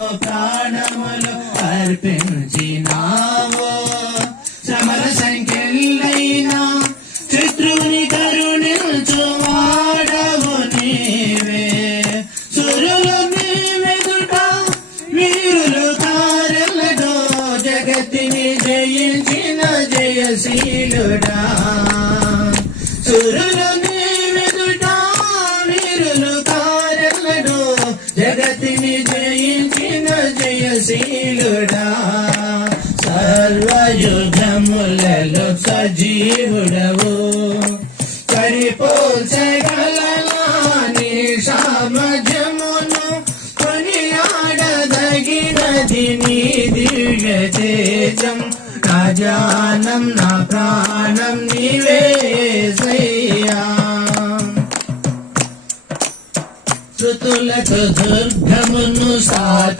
ప్రాణములు అర్పించినావో సమర సంఖ్యలైనా శత్రువుని కరుణించు వాడవు నీవే సురులు నీవెదుట వీరులు తారలతో జగత్తిని జయించిన జయశీలుడా సురులు నీవెదుట వీరులు తారలతో జగత్తిని జయించిన జయశీలుడా సర్వయుగములలో సజీవుడవు పరిపోల్చగలనాని సామర్థ్యమును కొనియాడదగినది నీ దివ్య తేజం నా జానం నా ప్రాణం నీవేసయ్యా శృతులకు దుర్గమును